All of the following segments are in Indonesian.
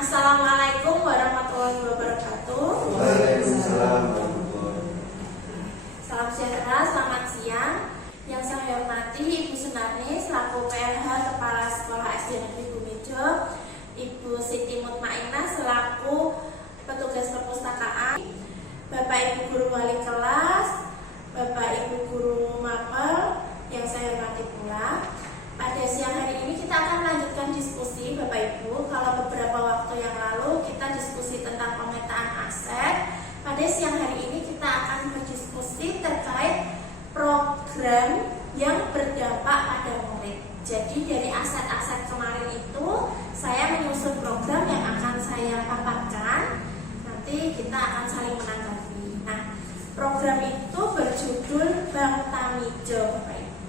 Assalamualaikum warahmatullahi wabarakatuh. Waalaikumsalam warahmatullahi wabarakatuh. Salam sejahtera, selamat siang. Yang saya hormati Ibu Sunarni selaku PLH Kepala Sekolah SD Negeri Bumijo, Ibu Siti Mutmainah selaku petugas perpustakaan, Bapak Ibu guru wali kelas, Bapak Ibu guru mapel yang saya hormati pula. Pada siang hari ini kita akan melanjutkan diskusi Bapak Ibu. Kalau beberapa waktu yang lalu kita diskusi tentang pemetaan aset, pada siang hari ini kita akan berdiskusi terkait program yang berdampak pada murid. Jadi dari aset-aset kemarin itu saya menyusun program yang akan saya paparkan. Nanti kita akan saling menanggapi. Nah, program itu berjudul Bank Tamijo, Bapak Ibu.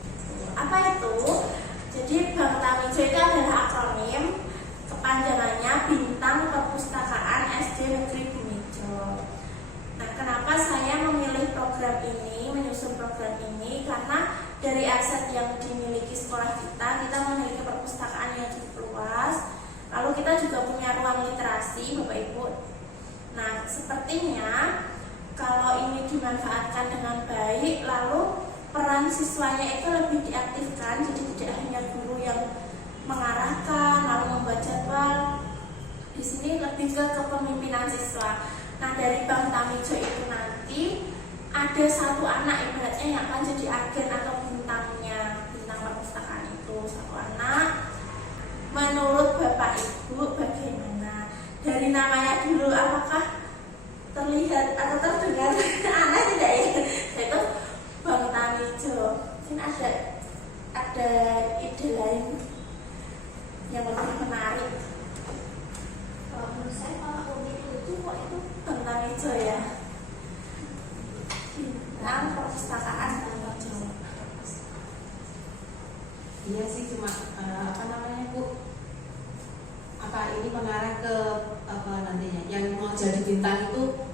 Apa itu? Jadi Bank Tamijo itu adalah akronim, kepanjangannya Bintang Perpustakaan SD Negeri Bumijo. Nah, kenapa saya memilih program ini, menyusun program ini? Karena dari aset yang dimiliki sekolah kita memiliki perpustakaan yang cukup luas. Lalu kita juga punya ruang literasi, Bapak Ibu. Nah, sepertinya kalau ini dimanfaatkan dengan baik, lalu peran siswanya itu lebih diaktifkan, jadi tidak hanya guru yang mengarahkan lalu membuat jadwal. Di sini lebih ke kepemimpinan siswa. Nah, dari Bank Tamijo itu nanti ada satu anak ibaratnya yang akan jadi agen atau bintang perpustakaan itu, satu anak. Menurut Bapak Ibu bagaimana? Dari namanya dulu apakah terlihat atau terdengar aneh tidak ya? Itu Bank Tamijo. Mungkin ada ide lain yang lebih menarik. Kalau menurut saya malah unik lucu kok itu Bank Tamijo ya. Bintang Perpustakaan Tamijo. Iya sih, cuma Bu? Apa ini mengarah ke apa nantinya? Yang mau jadi bintang itu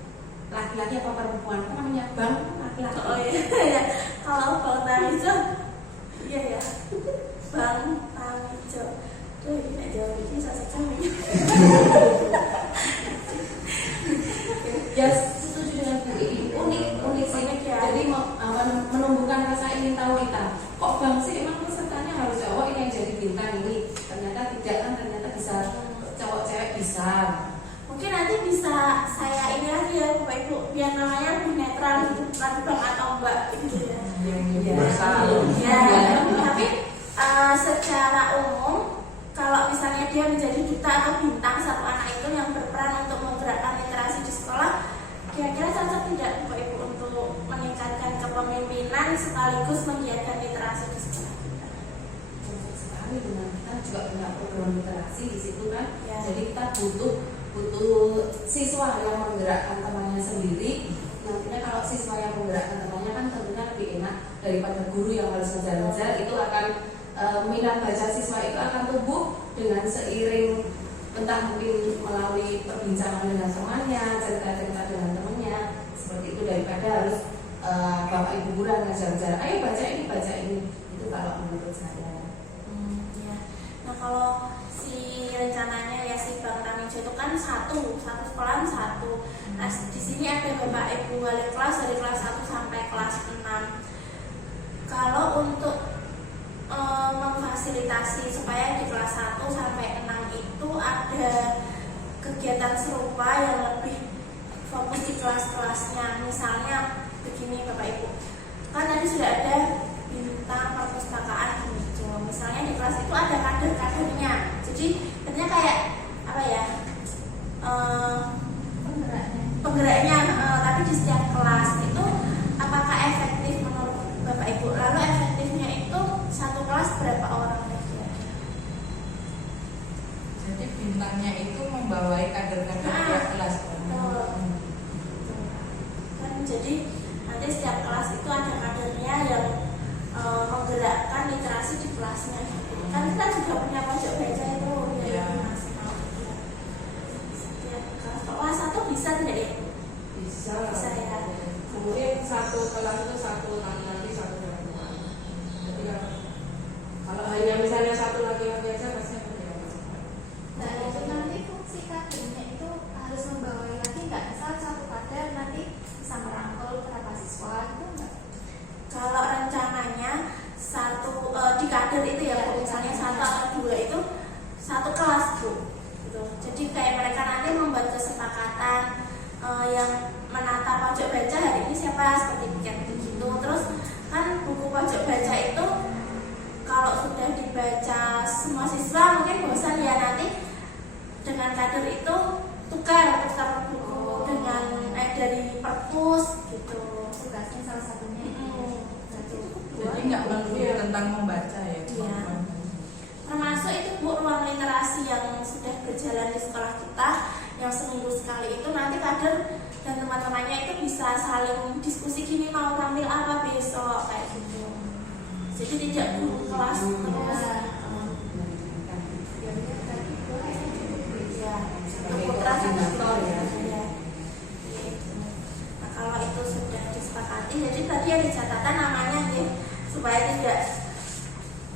laki-laki apa perempuan? Kan namanya Bang laki-laki. Oh iya. Kalau Bank Tamijo, iya ya. Bank Tamijo. Tuh ini jawab ini saya Ya, setuju dengan Bu ini. Unik sih. Ya. Jadi menumbuhkan rasa ingin tahu kita. Kok Bang sih emang pesertanya harus cowok ini yang jadi bintang ini? Ternyata tidak kan, ternyata bisa cowok cewek bisa. Mungkin nanti bisa saya ini lagi ya Bapak Ibu, biar namanya lebih netral gitu, bukan Bang atau Mbak gitu ya. Ya, tapi secara umum kalau misalnya dia menjadi duta atau bintang satu anak itu yang berperan untuk menggerakkan literasi di sekolah, kira-kira cocok tidak Bapak Ibu untuk meningkatkan kepemimpinan sekaligus menggiatkan literasi di sekolah kita? Cocok sekali, dengan kita juga punya program literasi di situ kan. Ya. Jadi kita butuh siswa yang menggerakkan temannya sendiri. Nantinya kalau siswa yang menggerakkan temannya kan tentunya lebih enak daripada guru yang harus ngejar-ngejar. Itu akan minat baca siswa itu akan tumbuh dengan seiring, entah mungkin melalui perbincangan dengan temannya, cerita-cerita dengan temannya, seperti itu, daripada harus bapak ibu guru ngejar-ngejar, ayo baca ini. Itu kalau menurut saya. Ya. Nah, kalau si rencananya ya si Bank Tamijo itu kan satu sekolahan satu. Nah, di sini ada Bapak Ibu wali kelas dari kelas 1 sampai kelas 6. Kalau untuk memfasilitasi supaya di kelas 1 sampai 6 itu ada kegiatan serupa yang lebih fokus di kelas-kelasnya. Misalnya begini Bapak Ibu, kan tadi sudah ada Bintang Perpustakaan Bumijo. Misalnya di kelas itu ada kader-kadernya. Jadi ternyata kayak apa ya, penggeraknya, tapi di setiap kelas itu apakah efektif menurut Bapak Ibu? Lalu efektifnya itu satu kelas berapa orang kira-kira? Jadi bintangnya itu membawai kader-kader tiap kelas. Kan jadi nanti setiap kelas itu ada kadernya yang menggerakkan literasi di kelasnya. Kan kita juga punya pojok baca itu ya. Maksimal. Setiap kelas. Kelas 1 bisa tidak ya? Bisa ya. Mungkin satu kelas itu satu laki-laki, satu perempuan. Jadi kalau hanya misalnya satu laki-laki aja pasti ada yang. Nah, itu nanti fungsi kader kader itu tukar buku dengan dari perpus gitu. Tugasnya salah satunya Jadi nggak melulu tentang membaca ya. Iya. Termasuk itu Bu, ruang literasi yang sudah berjalan di sekolah kita yang seminggu sekali itu nanti kader dan teman-temannya itu bisa saling diskusi gini mau tampil apa besok kayak gitu. Jadi tidak guru kelas terus. Ya, putra koordinator ya. Iya. Gitu. Nah, kalau itu sudah disepakati, jadi tadi ada catatan namanya ya, supaya tidak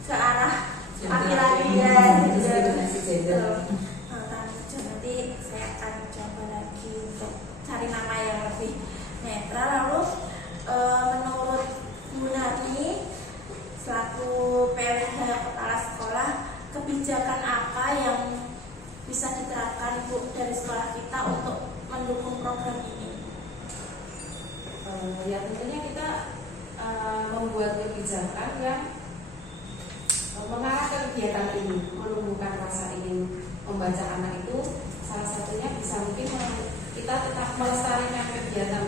ke arah laki-laki ya. Nanti saya akan coba lagi untuk cari nama yang lebih netral. Lalu menurut Bu Nani selaku PLH Kepala Sekolah, kebijakan apa yang bisa diterapkan Bu dari sekolah kita untuk mendukung program ini? Ya tentunya kita membuat kebijakan yang mengarah ke kegiatan ini, menumbuhkan rasa ingin membaca anak itu. Salah satunya bisa mungkin kita tetap melestarikan kegiatan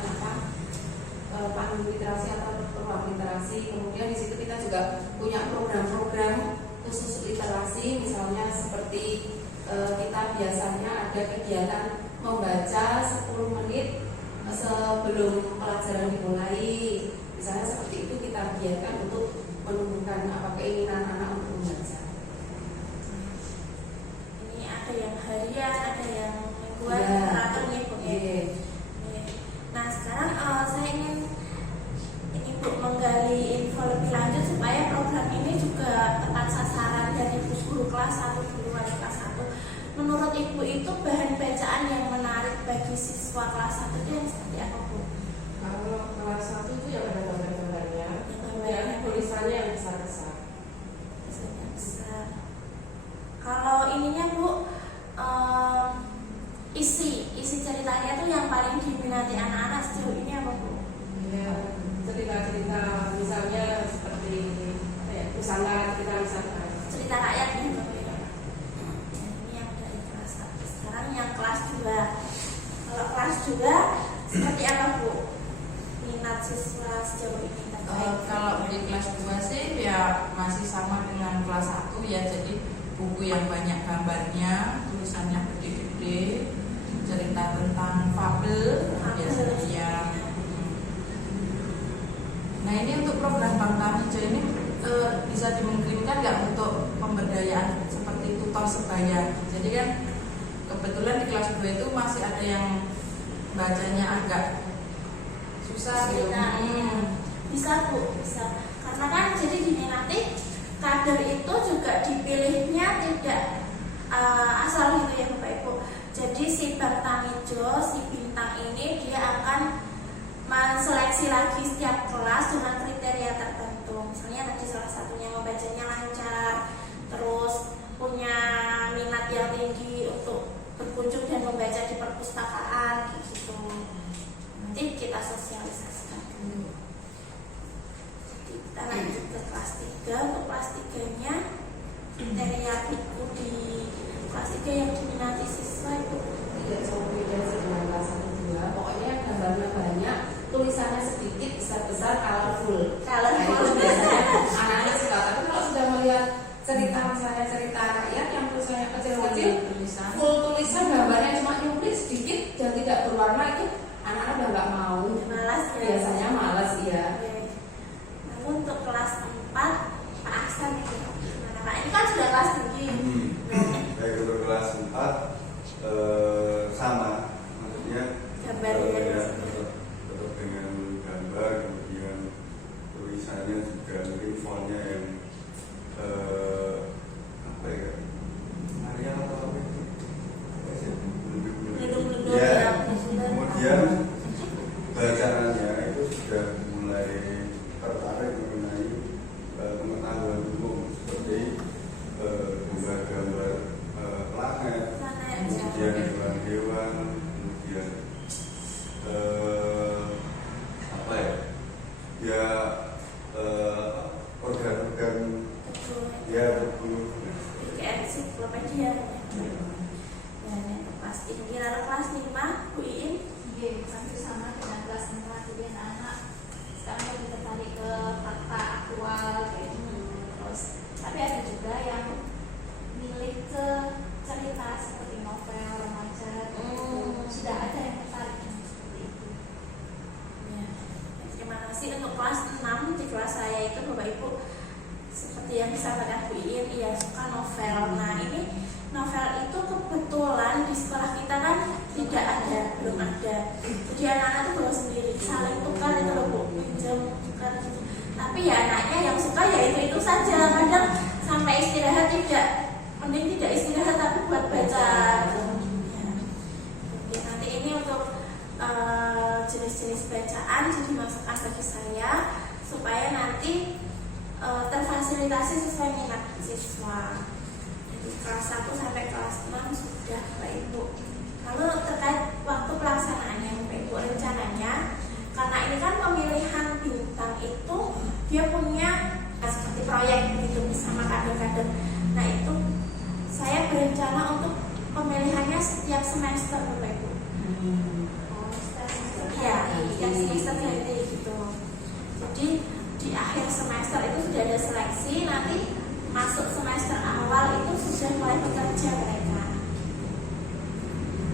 pandu literasi atau ruang literasi. Kemudian di situ kita juga punya program-program khusus literasi, misalnya seperti kita biasanya ada kegiatan membaca 10 menit sebelum pelajaran dimulai. Misalnya seperti itu kita giatkan untuk menumbuhkan keinginan anak untuk membaca. Ini ada yang harian, ada yang mingguan, Ya. teratur nih Bu. Iya. Nah sekarang saya ingin ini Bu menggali info lebih lanjut supaya program ini juga tepat sasaran dari guru kelas 1 guru wali kelas 1. Menurut Ibu itu bahan bacaan yang menarik bagi siswa kelas 1 itu yang seperti apa Bu? Kalau kelas 1 itu yang ada gambar-gambarnya, kemudian tulisannya yang besar-besar. Biasanya besar. Kalau ininya Bu, isi ceritanya tuh yang paling diminati anak-anak sejauh ini apa Bu? Ya, cerita-cerita misalnya seperti pusaka Cerita rakyat gitu ya. Ini yang dari kelas 1. Sekarang yang kelas 2. Kalau kelas 2 seperti apa Bu? Minat siswa sejauh ini terkait Kalau di kelas 2 sih ya masih sama dengan kelas 1 ya. Jadi buku yang banyak gambarnya, tulisannya gede-gede, cerita tentang fabel biasanya ya. Nah ini untuk program Bank Tamijo ini bisa dimungkinkan nggak untuk pemberdayaan seperti tutor sebaya. Jadi kan kebetulan di kelas 2 itu masih ada yang bacanya agak susah gitu. Bisa Bu, bisa. Karena kan jadi gini nanti kader itu juga dipilihnya tidak asal gitu ya Bapak Ibu. Jadi si Bank Tamijo, si bintang ini dia akan menseleksi lagi setiap kelas dengan kriteria tertentu. Misalnya tadi salah satunya membacanya lancar, terus punya minat yang tinggi untuk berkunjung dan membaca di perpustakaan gitu. Nanti kita sosialisasikan dulu. Jadi kita lanjut ke kelas 3. Untuk kelas 3-nya kriteria buku di kelas 3 yang diminati siswa itu Tidak jauh beda sih dengan kelas 1 2. Pokoknya yang gambarnya banyak, tulisannya sedikit, besar-besar, colorful. Nah, itu biasanya anak-anak suka. Tapi kalau sudah melihat cerita, misalnya cerita rakyat yang tulisannya kecil-kecil, full tulisan gambarnya cuma nyumplit sedikit dan tidak berwarna, itu anak-anak udah nggak mau. malas ya. Biasanya malas ya. Lalu untuk kelas 4 Pak Ahsan itu gimana Pak? Ini kan sudah kelas tinggi. Baik untuk kelas 4 sama, maksudnya Gambarnya tetap dengan gambar, kemudian tulisannya juga mungkin fontnya yang apa ya, Arial atau apa itu? belum Ya, kemudian bacaannya itu sudah mulai tertarik mengenai pengetahuan umum seperti gambar-gambar planet, kemudian hewan-hewan, kemudian apa ya, ya organ-organ ya betul. kayak ensiklopedia. Dan yang kelas di sekolah kita kan tidak ada, belum ada. Jadi anak-anak tuh bawa sendiri, saling tukar itu loh Bu, pinjam tukar gitu. Tapi ya anaknya yang suka ya itu saja. Kadang sampai istirahat tidak, mending tidak istirahat tapi buat baca. Ya. Oke, nanti ini untuk jenis-jenis bacaan jadi masukan bagi saya supaya nanti terfasilitasi sesuai minat siswa. Jadi kelas 1 sampai kelas 6 sudah Bapak Ibu. Lalu terkait waktu pelaksanaannya Bapak Ibu, rencananya karena ini kan pemilihan bintang itu dia punya seperti proyek gitu bersama kader-kader. Nah itu saya berencana untuk pemilihannya setiap semester Bapak Ibu. Ya, yang semester ganti gitu. Jadi di akhir semester itu sudah ada seleksi, nanti masuk semester awal itu sudah mulai bekerja mereka.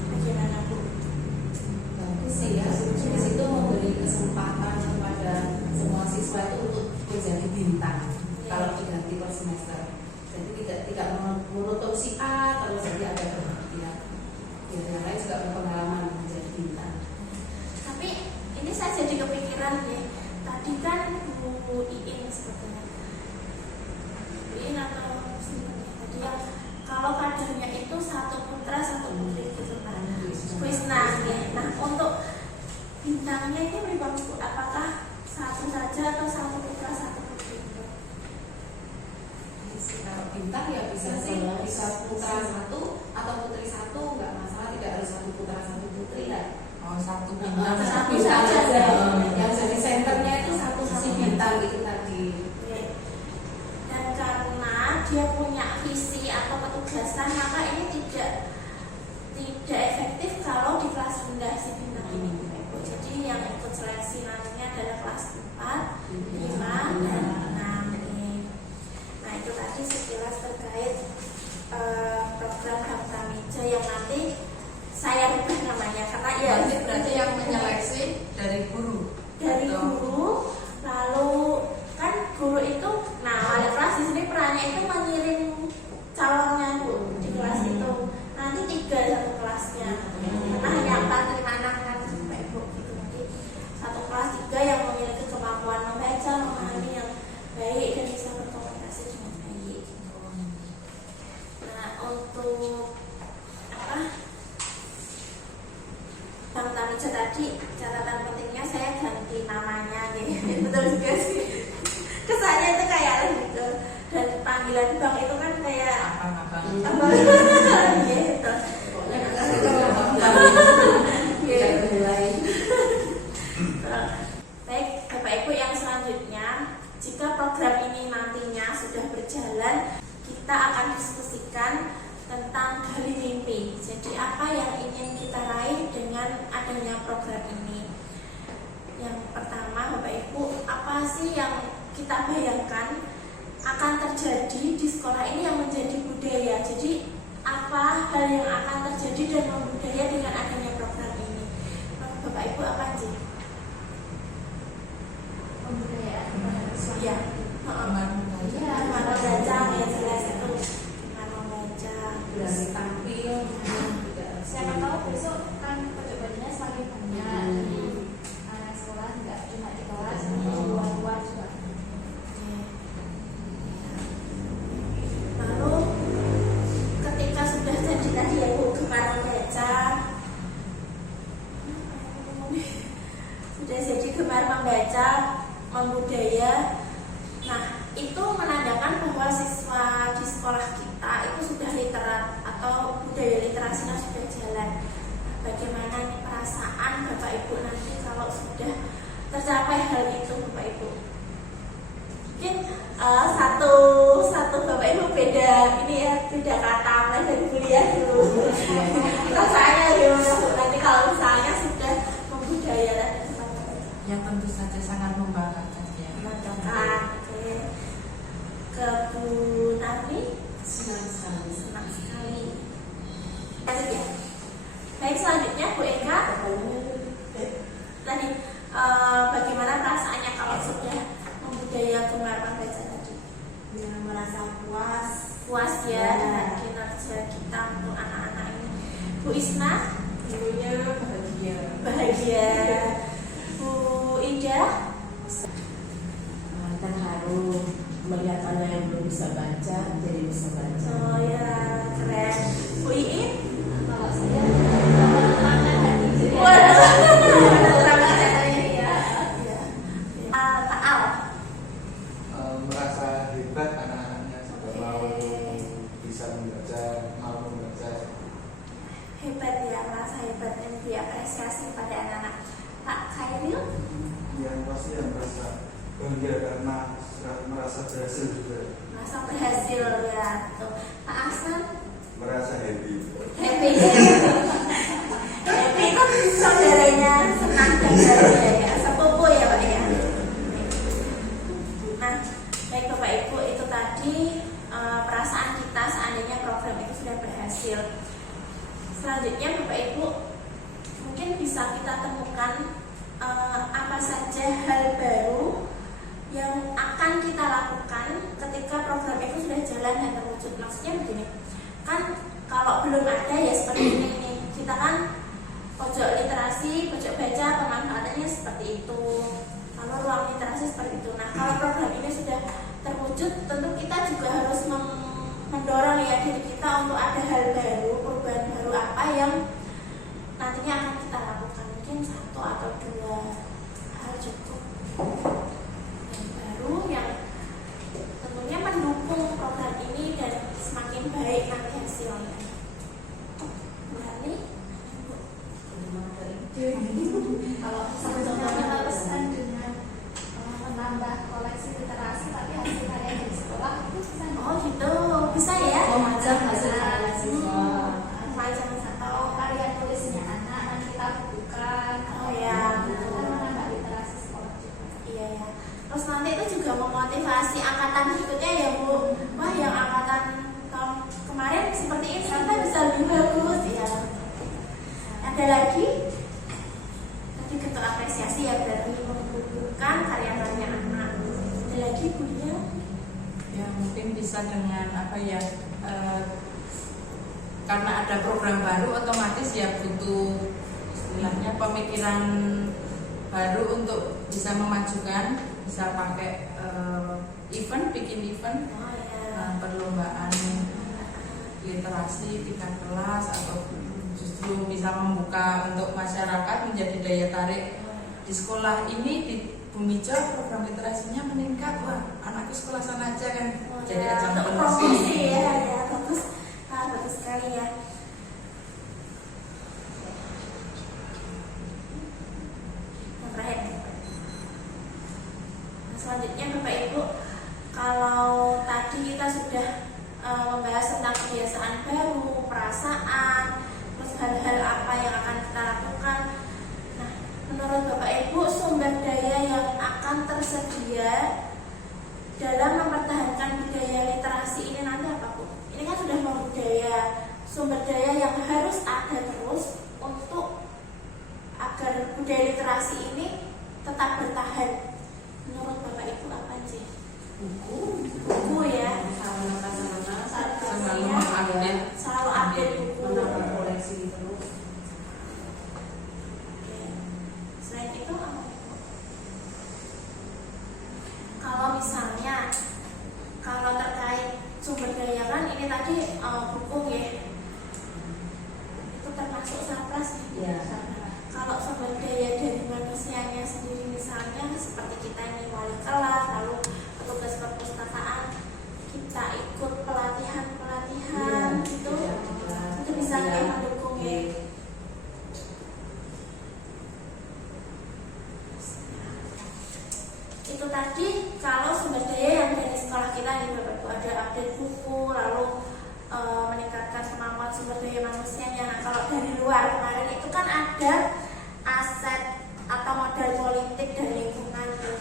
Bagaimana Bu? Bagus sih ya, di situ memberi kesempatan kepada semua siswa itu untuk menjadi bintang kalau diganti per semester. Jadi tidak menutup si A terus jadi ada perhatian. Biar yang lain juga berpengalaman menjadi bintang. Tapi ini saya jadi kepikiran nih. Tadi kan Bu Iin sebetulnya. Bu Iin atau sebetulnya tadi yang kalau kadernya itu satu putra satu putri gitu kan. Nah, nah untuk bintangnya itu berapa Bu? Apakah satu saja atau satu putra satu putri? Kalau bintang ya bisa putra satu atau putri satu, nggak masalah, tidak harus satu putra satu putri ya. Oh, satu bintang. Satu saja. Yang jadi senternya itu satu bintang itu tadi. Dan karena dia punya visi atau petugasan, maka ini tidak efektif kalau di kelas rendah si bintang ini. Jadi yang ikut seleksi nantinya adalah kelas 4, 5, dan 6 ini. Nah itu tadi sekilas terkait program Bangsa yang nanti saya rubah namanya karena ya Berarti yang menyeleksi dari guru. guru, lalu kan guru itu, nah wali kelas di sini perannya itu mengirim calonnya Bu di kelas itu. Nanti 3 satu kelasnya, karena hanya 4, 5, 6 kan Bapak Ibu gitu. Nanti satu kelas 3 yang memiliki kemampuan membaca, memahami yang baik dan bisa berkomunikasi dengan baik. Nah untuk Bang Tamija tadi catatan pentingnya saya ganti namanya gitu. Betul juga sih. Kesannya itu kayak gitu. Dan panggilan Bang itu kan kayak Abang-abang. abang gitu. Baik Bapak Ibu, yang selanjutnya jika program ini nantinya sudah berjalan, kita akan diskusikan tentang gali mimpi. Jadi apa yang ingin kita raih dengan adanya program ini? Yang pertama Bapak Ibu, apa sih yang kita bayangkan akan terjadi di sekolah ini yang menjadi budaya? Jadi apa hal yang akan terjadi dan membudaya dengan adanya program ini? Bapak Ibu apa sih? Pembudayaan Ya, Gimana? gimana baca ya jelas itu. Gimana baca, Berani tampil. siapa tahu besok kan percobanya semakin banyak di anak sekolah, nggak cuma di kelas, tapi di luar-luar juga. Lalu ketika sudah jadi tadi ya Bu, gemar membaca, sudah jadi gemar membaca, membudaya. Nah itu menandakan bahwa siswa di sekolah kita itu sudah literat atau budaya literasinya sudah jalan. Bagaimana nih perasaan Bapak Ibu nanti kalau sudah tercapai hal itu Bapak Ibu? Mungkin satu Bapak Ibu beda ini ya, beda kata mulai dari kuliah dulu. Rasanya gimana Bu nanti kalau misalnya sudah membudaya dan Ya tentu saja sangat membanggakan ya. membanggakan. Oke. Ke Bu Narni, Senang sekali. senang sekali. Lanjut ya. Baik, selanjutnya Bu Eka. Tadi bagaimana perasaannya kalau sudah membudaya gemar membaca tadi? Ya, merasa puas. Puas ya dengan kinerja kita untuk anak-anak ini. Bu Bu Isna, Tentunya bahagia. Bu Ida, terharu melihat anak yang belum bisa baca jadi bisa baca. oh ya keren. Bu Iin, Kalau saya menenangkan hati jadi terima katanya ya. Pak Al, merasa hebat anak-anaknya sudah mau bisa membaca, mau membaca. hebat ya, merasa hebat dan diapresiasi pada anak-anak. Pak Khairil, Yang pasti yang merasa bangga karena merasa berhasil juga. merasa berhasil ya. Tuh. Pak Ahsan, Merasa happy. happy. Happy itu saudaranya senang dan bahagia ya, sepupu ya Pak ya. Nah, baik Bapak Ibu, itu tadi perasaan kita seandainya program itu sudah berhasil. Selanjutnya Bapak Ibu mungkin bisa kita temukan apa saja hal baru yang akan kita lakukan ketika program itu sudah jalan dan terwujud. Maksudnya begini, kan kalau belum ada ya seperti ini nih. Kita kan pojok literasi, pojok baca pemanfaatannya seperti itu. Lalu ruang literasi seperti itu. Nah, kalau program ini sudah terwujud, tentu kita juga harus mendorong ya diri kita untuk ada hal baru, perubahan baru apa yang nantinya akan kita lakukan. Mungkin 1 atau 2 hal cukup yang baru yang tentunya mendukung program ini dan semakin baik nanti hasilnya. Berani? kalau sebenarnya lulusan dengan menambah koleksi literasi tapi hasil karya dari sekolah itu bisa Oh gitu, bisa ya? Memajang hasil karya siswa. Memajang atau karya tulisnya anak yang kita butuhkan Oh ya. kan menambah literasi sekolah juga. Iya ya. Terus nanti itu juga memotivasi angkatan berikutnya ya Bu. Wah yang angkatan tahun kemarin seperti ini kita bisa lebih bagus ya. Ada lagi? Tadi bentuk apresiasi ya berarti membutuhkan karya-karya anak. Ada lagi Bu Dia? Ya mungkin bisa dengan apa ya, karena ada program baru otomatis ya butuh istilahnya pemikiran baru untuk bisa memajukan, bisa pakai bikin event, Oh ya. perlombaan literasi tingkat kelas atau justru bisa membuka untuk masyarakat menjadi daya tarik di sekolah ini di Bumijo program literasinya meningkat. Wah, anakku sekolah sana aja kan jadi Ya, ajang untuk promosi. promosi ya, ya bagus. Ah, bagus sekali ya. Yang terakhir. Nah, selanjutnya Bapak Ibu, kalau tadi kita sudah membahas tentang kebiasaan baru, perasaan, terus hal-hal apa yang akan kita lakukan. Nah, menurut Bapak Ibu, sumber daya yang akan tersedia dalam mempertahankan budaya literasi ini nanti apa Bu? Ini kan sudah budaya, sumber daya yang harus ada terus untuk agar budaya literasi ini tetap bertahan. Menurut Bapak Ibu apa sih? Buku ya. Selalu mengupdate. Selalu update buku. Menambah koleksi terus. Oke. Selain itu apa? Kalau misalnya kalau terkait sumber daya kan ini tadi buku ya, itu termasuk sapras Ya. Kalau sumber daya dari manusianya sendiri misalnya seperti kita ini wali kelas, lalu petugas perpustakaan, kita ikut pelatihan gitu, itu bisa kayak mendukung ya. Itu tadi kalau sumber daya yang dari sekolah kita nih Bapak Ibu, ada update buku, lalu meningkatkan kemampuan sumber daya manusianya. Nah kalau dari luar kemarin itu kan ada aset atau modal politik dan lingkungan tuh.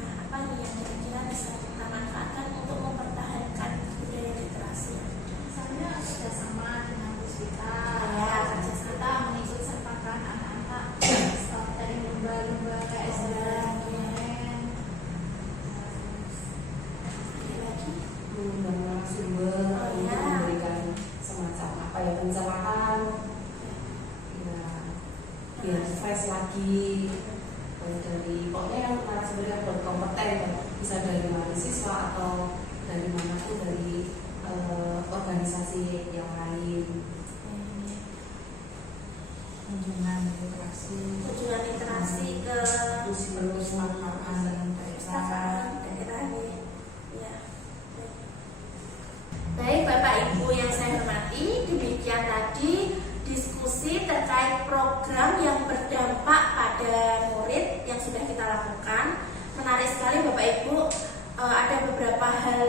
Nah apa nih yang kira-kira bisa kita manfaatkan untuk mempertahankan budaya literasi? Misalnya kerjasama dengan puspita perpustakaan ya biar fresh lagi. Dari pokoknya yang narasumber yang berkompeten, bisa dari mahasiswa atau dari manapun, dari organisasi yang lain. kunjungan interaksi ke perpustakaan dan perpustakaan daerah ya. Baik Bapak Ibu yang saya hormati, demikian tadi diskusi terkait program yang berdampak pada murid yang sudah kita lakukan. Menarik sekali Bapak Ibu, ada beberapa hal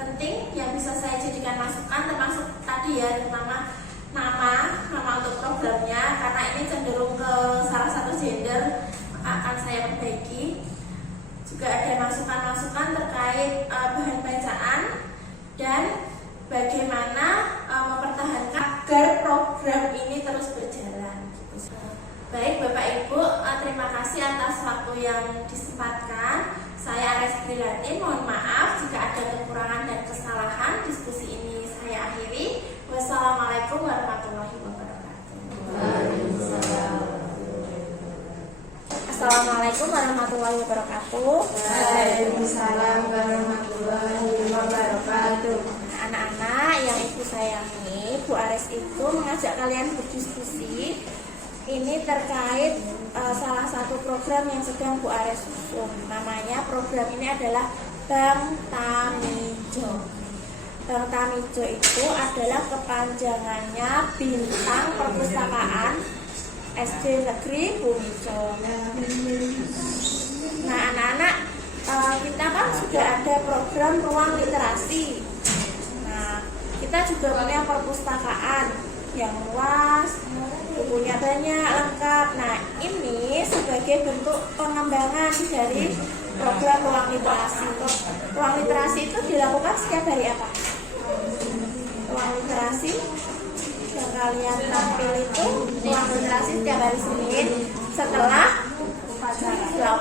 penting yang bisa saya jadikan masukan, termasuk tadi ya, terutama nama untuk programnya, karena ini cenderung ke salah satu gender, akan saya perbaiki. Juga ada masukan-masukan terkait bahan bacaan dan bagaimana mempertahankan agar program ini terus berjalan. Baik Bapak Ibu, terima kasih atas waktu yang disempatkan. Saya Ares Prilati, mohon maaf jika ada kekurangan dan kesalahan. Diskusi ini saya akhiri. Wassalamualaikum warahmatullahi wabarakatuh. Assalamualaikum warahmatullahi wabarakatuh. Waalaikumsalam warahmatullahi wabarakatuh. Anak-anak yang ibu sayangi, Bu Ares itu mengajak kalian berdiskusi ini terkait salah satu program yang sedang Bu Ares usung. Namanya program ini adalah Bank Tamijo. Bank Tamijo itu adalah kepanjangannya Bintang Perpustakaan SD Negeri Bumijo. Nah anak-anak, kita kan sudah ada program ruang literasi. Nah kita juga punya perpustakaan yang luas, bukunya banyak, lengkap. Nah ini sebagai bentuk pengembangan dari program ruang literasi. Ruang literasi itu dilakukan setiap hari apa? Ruang literasi yang kalian tampil itu ruang literasi setiap hari Senin setelah upacara.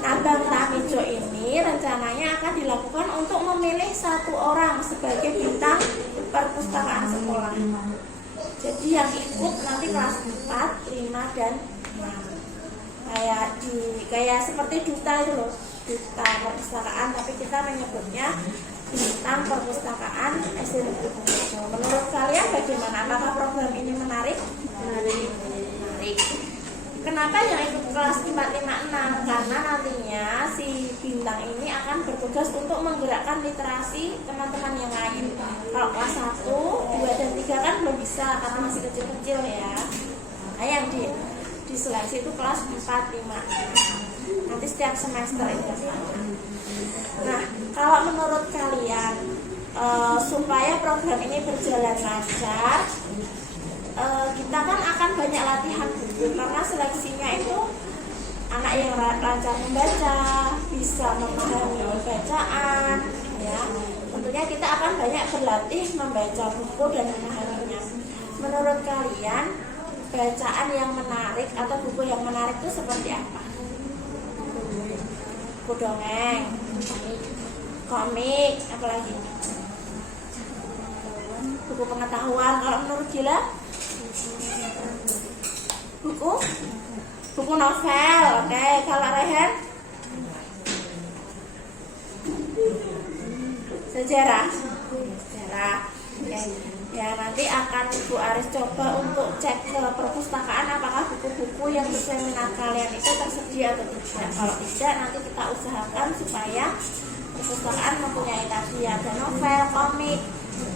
Nah Bank Tamijo ini rencananya akan dilakukan untuk memilih satu orang sebagai bintang perpustakaan sekolah. Jadi yang ikut nanti kelas 4, 5, dan 6. Kayak seperti duta itu loh, duta perpustakaan, tapi kita menyebutnya bintang perpustakaan SD Negeri Bumijo. Menurut kalian bagaimana? Apakah program ini menarik? Menarik. Kenapa yang ikut kelas 4, 5, 6? Karena nantinya si bintang ini akan bertugas untuk menggerakkan literasi teman-teman yang lain. Kalau kelas 1, 2, dan 3 kan belum bisa karena masih kecil-kecil ya. Nah yang di seleksi itu kelas 4, 5. Nanti setiap semester itu. Nah kalau menurut kalian supaya program ini berjalan lancar, kita kan akan banyak latihan buku, karena seleksinya itu anak yang lancar membaca, bisa memahami bacaan ya. Tentunya kita akan banyak berlatih membaca buku dan memahaminya. Menurut kalian bacaan yang menarik atau buku yang menarik itu seperti apa? Buku dongeng, komik, apalagi buku pengetahuan. Kalau menurut Gila, buku novel. Oke. Kalau Rehan, sejarah. Oke. Ya nanti akan Bu Aris coba untuk cek ke perpustakaan apakah buku-buku yang sesuai minat kalian itu tersedia atau tidak. Kalau tidak, nanti kita usahakan supaya perpustakaan mempunyai tadi ada novel, komik,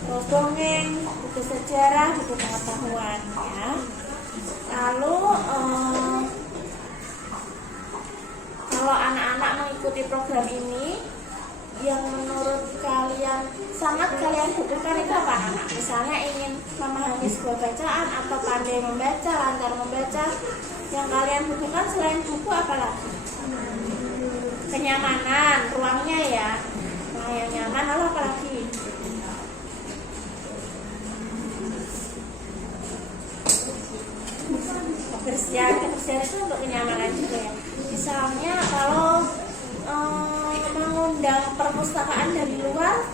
terus dongeng, buku sejarah, buku pengetahuan ya. Lalu kalau anak-anak mengikuti program ini, yang menurut kalian sangat kalian butuhkan itu apa anak? Misalnya ingin memahami sebuah bacaan atau pandai membaca, lancar membaca, yang kalian butuhkan selain buku apa lagi? Kenyamanan, ruangnya ya, nah, yang nyaman. Lalu apa lagi? Kebersihan itu untuk kenyamanan juga ya. Misalnya kalau mengundang perpustakaan dari luar,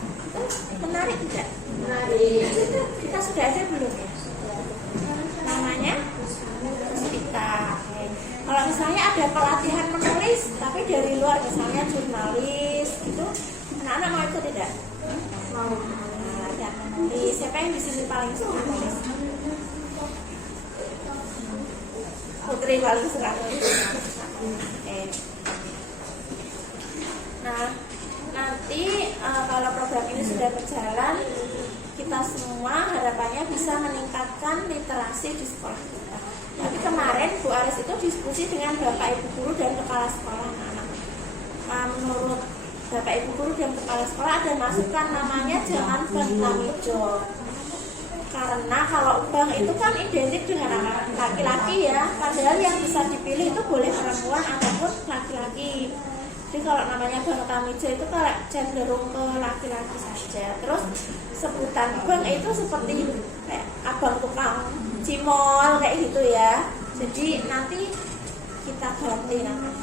itu menarik tidak? Kita sudah ada belum ya? Namanya Puspita. Oke. Kalau misalnya ada pelatihan menulis tapi dari luar, misalnya jurnalis gitu, anak-anak mau ikut tidak? Mau. Pelatihan menulis. Siapa yang di sini paling suka menulis? Putri paling suka menulis. Oke. Nah, nanti kalau program ini sudah berjalan, kita semua harapannya bisa meningkatkan literasi di sekolah kita. Tapi kemarin Bu Aris itu diskusi dengan Bapak Ibu Guru dan Kepala Sekolah anak-anak. Menurut Bapak Ibu Guru dan Kepala Sekolah ada masukan namanya jangan bank hijau. Karena kalau bank itu kan identik dengan anak laki-laki ya, padahal yang bisa dipilih itu boleh perempuan ataupun laki-laki. Jadi kalau namanya bank hijau itu kalau cenderung ke laki-laki saja. Terus sebutan bank itu seperti kayak abang tukang cimol kayak gitu ya. Jadi nanti kita ganti,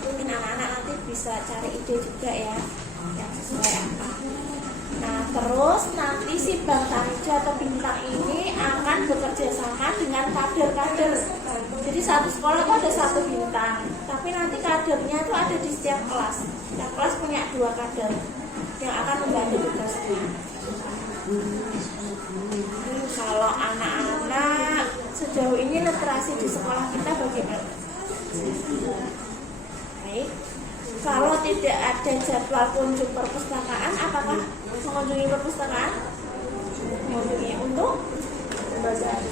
mungkin anak-anak nanti bisa cari ide juga ya yang sesuai apa. Nah terus nanti si bank hijau atau bintang ini akan bekerja sama dengan kader-kader. Jadi satu sekolah itu ada satu bintang, tapi nanti kadernya itu ada di setiap kelas. Setiap kelas punya 2 kader yang akan membantu tugasnya. Kalau anak-anak sejauh ini literasi di sekolah kita bagaimana? Baik. Kalau tidak ada jadwal kunjung perpustakaan, apakah mengunjungi perpustakaan? Mengunjungi untuk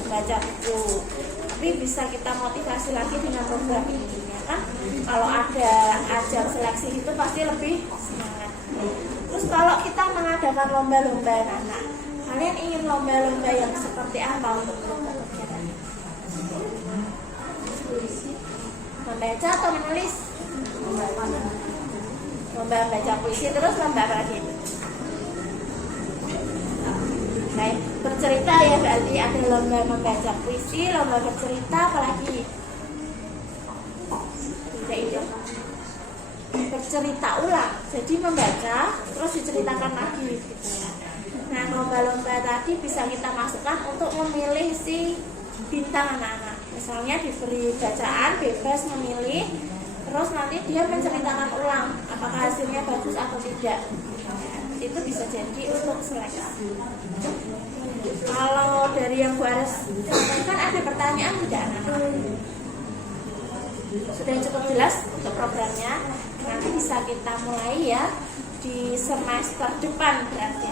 baca buku. Tapi bisa kita motivasi lagi dengan program ini ya kan? Kalau ada ajang seleksi itu pasti lebih semangat. Terus kalau kita mengadakan lomba-lomba anak, kalian ingin lomba-lomba yang seperti apa untuk kegiatannya? Membaca atau menulis? Lomba baca puisi, terus lomba apa lagi? Baik, bercerita ya, berarti ada lomba membaca puisi, lomba bercerita, apalagi? Tidak ide. Bercerita ulang, jadi membaca terus diceritakan lagi gitu ya. Nah lomba-lomba tadi bisa kita masukkan untuk memilih si bintang anak-anak. Misalnya diberi bacaan, bebas memilih, terus nanti dia menceritakan ulang apakah hasilnya bagus atau tidak. Itu bisa jadi untuk seleksi. Kalau dari yang Bu Aris sampaikan ada pertanyaan tidak anak-anak? Sudah cukup jelas untuk programnya. Nanti bisa kita mulai ya di semester depan berarti.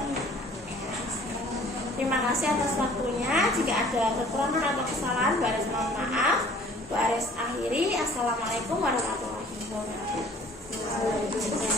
Terima kasih atas waktunya. Jika ada kekurangan atau kesalahan, Bu Aris mohon maaf. Bu Aris akhiri. Assalamualaikum warahmatullahi wabarakatuh.